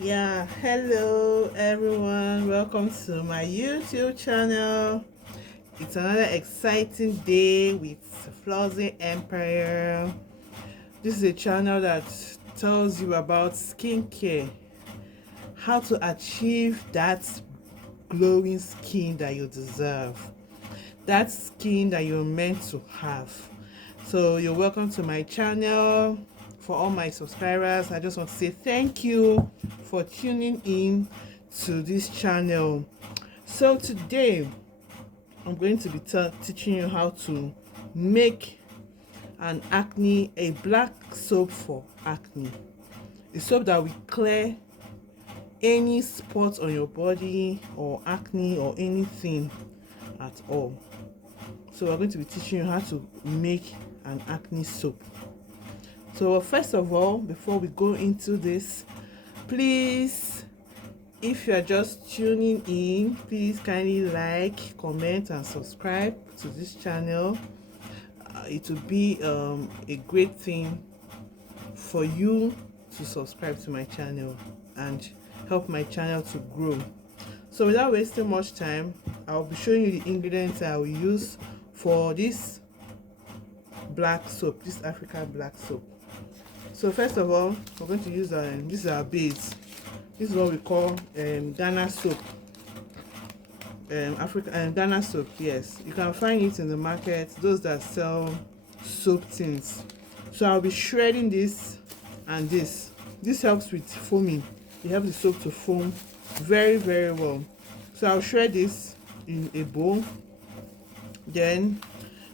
Yeah, hello everyone. Welcome to my YouTube channel. It's another exciting day with Flossy Empire. This is a channel that tells you about skincare, how to achieve that glowing skin that you deserve, that skin that you're meant to have. So you're welcome to my channel. For all my subscribers, I just want to say thank you for tuning in to this channel. So today I'm going to be teaching you how to make a black soap for acne, a soap that will clear any spots on your body or acne or anything at all. So we're going to be teaching you how to make an acne soap. So first of all, before we go into this, please, if you are just tuning in, please kindly like, comment and subscribe to this channel. It will be a great thing for you to subscribe to my channel and help my channel to grow. So without wasting much time, I'll be showing you the ingredients I will use for this black soap, this African black soap. So first of all, we're going to use this is our base. This is what we call Ghana soap. Ghana soap, yes. You can find it in the market, those that sell soap things. So I'll be shredding this and this. This helps with foaming. It helps the soap to foam very, very well. So I'll shred this in a bowl. Then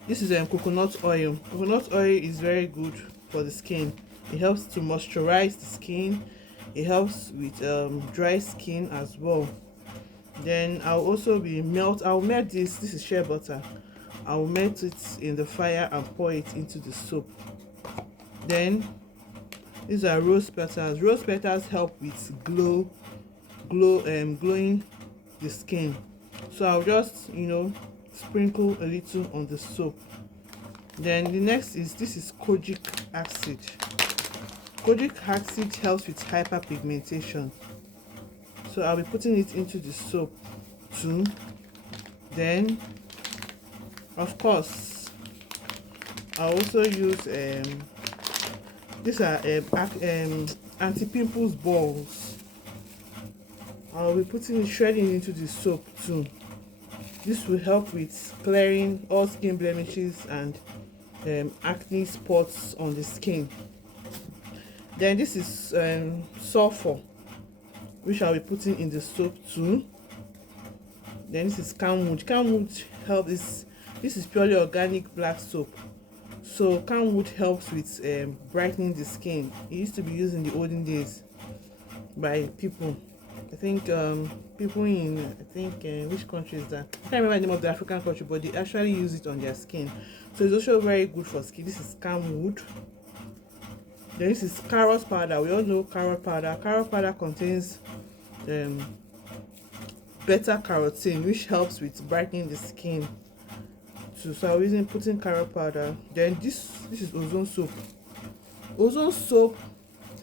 this is coconut oil. Coconut oil is very good for the skin. It helps to moisturize the skin. It helps with dry skin as well. Then I'll melt this is shea butter. I'll melt it in the fire and pour it into the soap. Then these are rose petals. Rose petals help with glowing the skin. So I'll just sprinkle a little on the soap. Then the next is kojic acid. Kojic acid helps with hyperpigmentation. So I'll be putting it into the soap too. Then of course I'll also use these are anti-pimples balls. I'll be shredding into the soap too. This will help with clearing all skin blemishes and acne spots on the skin. Then this is sulfur, which I'll be putting in the soap too. Then this is camwood. Camwood helps. This is purely organic black soap. So camwood helps with brightening the skin. It used to be used in the olden days by people. I think people in which country is that? I can't remember the name of the African country, but they actually use it on their skin. So it's also very good for skin. This is camwood. Then this is carrot powder. We all know carrot powder. Carrot powder contains beta carotene, which helps with brightening the skin too. So I'm putting carrot powder. Then this is ozone soap. Ozone soap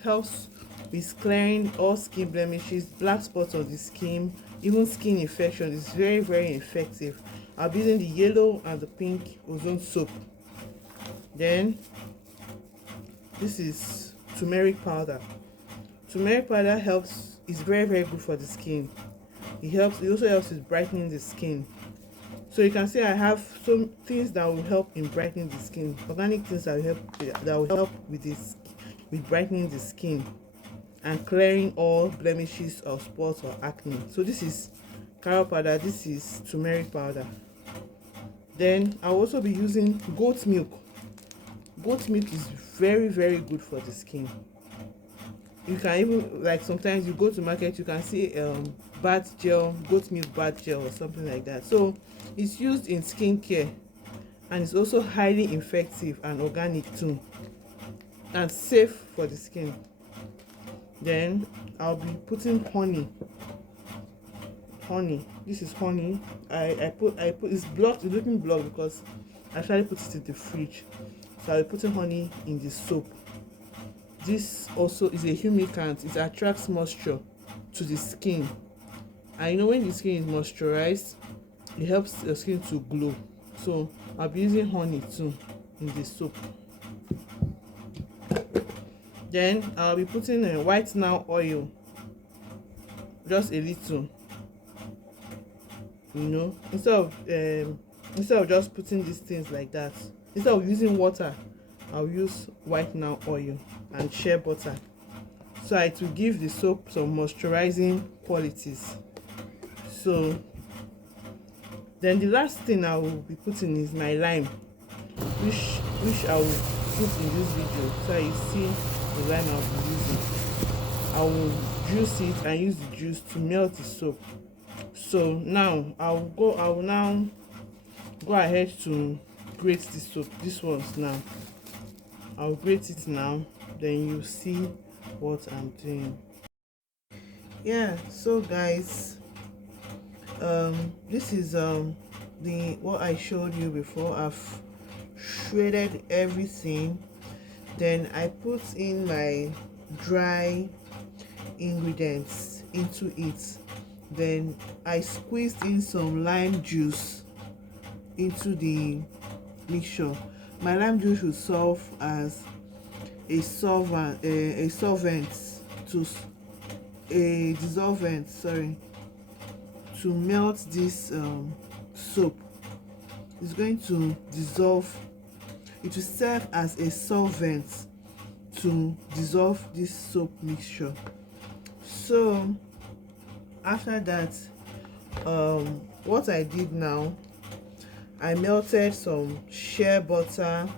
helps with clearing all skin blemishes, black spots on the skin, even skin infection. It's very, very effective. I'll be using the yellow and the pink ozone soap. Then this is turmeric powder. Turmeric powder is very, very good for the skin. It also helps with brightening the skin. So you can see I have some things that will help in brightening the skin. Organic things that will help with brightening the skin and clearing all blemishes or spots or acne. So this is carrot powder, this is turmeric powder. Then I'll also be using goat milk. Goat milk is very, very good for the skin. You can even, sometimes you go to market, you can see bath gel, goat milk bath gel or something like that. So it's used in skincare and it's also highly effective and organic too and safe for the skin. Then I'll be putting honey. This is honey. I put it's blocked, it's looking blocked because I actually put it in the fridge. So I'll be putting honey in the soap. This also is a humectant. It attracts moisture to the skin. I know when the skin is moisturized, it helps the skin to glow. So I'll be using honey too in the soap. Then I'll be putting a whitener oil, just a little, instead of just putting these things like that. Instead of using water, I'll use whitener oil and shea butter, so it will give the soap some moisturizing qualities. So then the last thing I will be putting is my lime, which I will put in this video, so you see the lime I'll be using. I will juice it and use the juice to melt the soap. So now I will now go ahead to grate the soap. This one's now. I'll grate it now, then you see what I'm doing. Yeah, so guys, this is the what I showed you before. I've shredded everything, then I put in my dry ingredients into it, then I squeezed in some lime juice into the mixture. My lime juice will serve as a solvent to a dissolvent, sorry, to melt this soap. It's going to dissolve. It will serve as a solvent to dissolve this soap mixture. So after that, what I did now, I melted some shea butter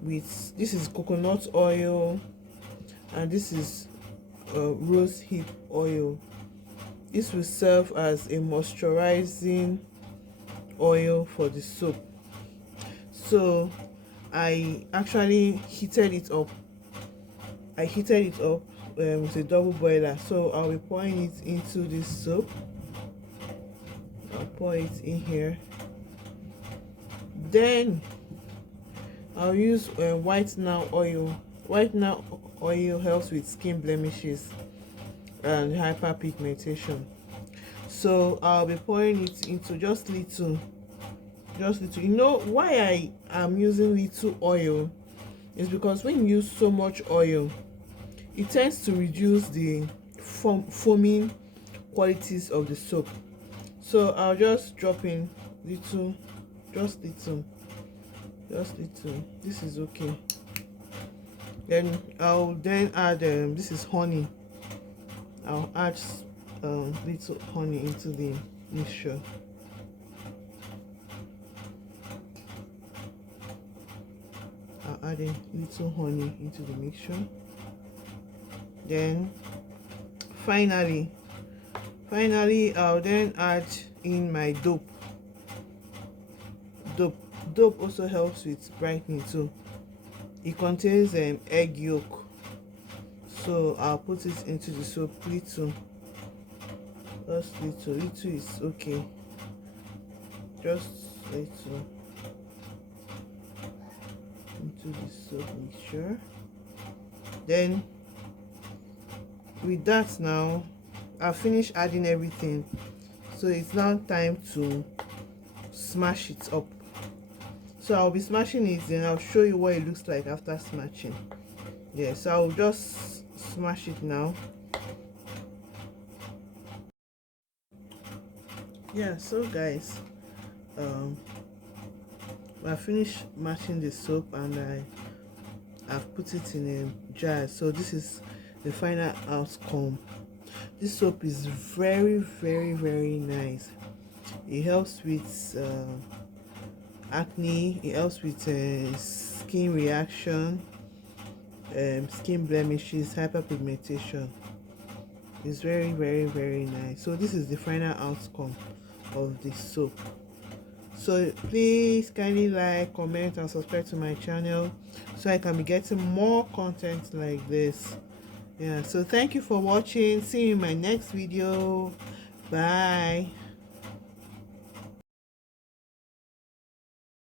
with, this is coconut oil, and this is rose hip oil. This will serve as a moisturizing oil for the soap. So I actually heated it up. With a double boiler. So I'll be pouring it into this soap. I'll pour it in here. Then I'll use whitener oil. Whitener oil helps with skin blemishes and hyperpigmentation. So I'll be pouring it into just little. You know why I am using little oil is because when you use so much oil, it tends to reduce the foaming qualities of the soap. So I'll just drop in little, just little. This is okay. Then I'll add this is honey. I'll add little honey into the mixture. I'll add a little honey into the mixture. Then finally I'll then add in my dope. Dope also helps with brightening too. It contains egg yolk, so I'll put it into the soap. Little, just little is okay, just little into the soap mixture. Then with that, now I've finished adding everything, so it's now time to smash it up. So I'll be smashing it, then I'll show you what it looks like after smashing. Yeah, so I'll just smash it now. Yeah, so guys, I finished mashing the soap and I've put it in a jar. So this is the final outcome. This soap is very, very, very nice. It helps with acne, it helps with skin reaction, skin blemishes, hyperpigmentation. It's very, very, very nice. So this is the final outcome of this soap. So please kindly like, comment and subscribe to my channel so I can be getting more content like this. Yeah, so thank you for watching. See you in my next video. Bye.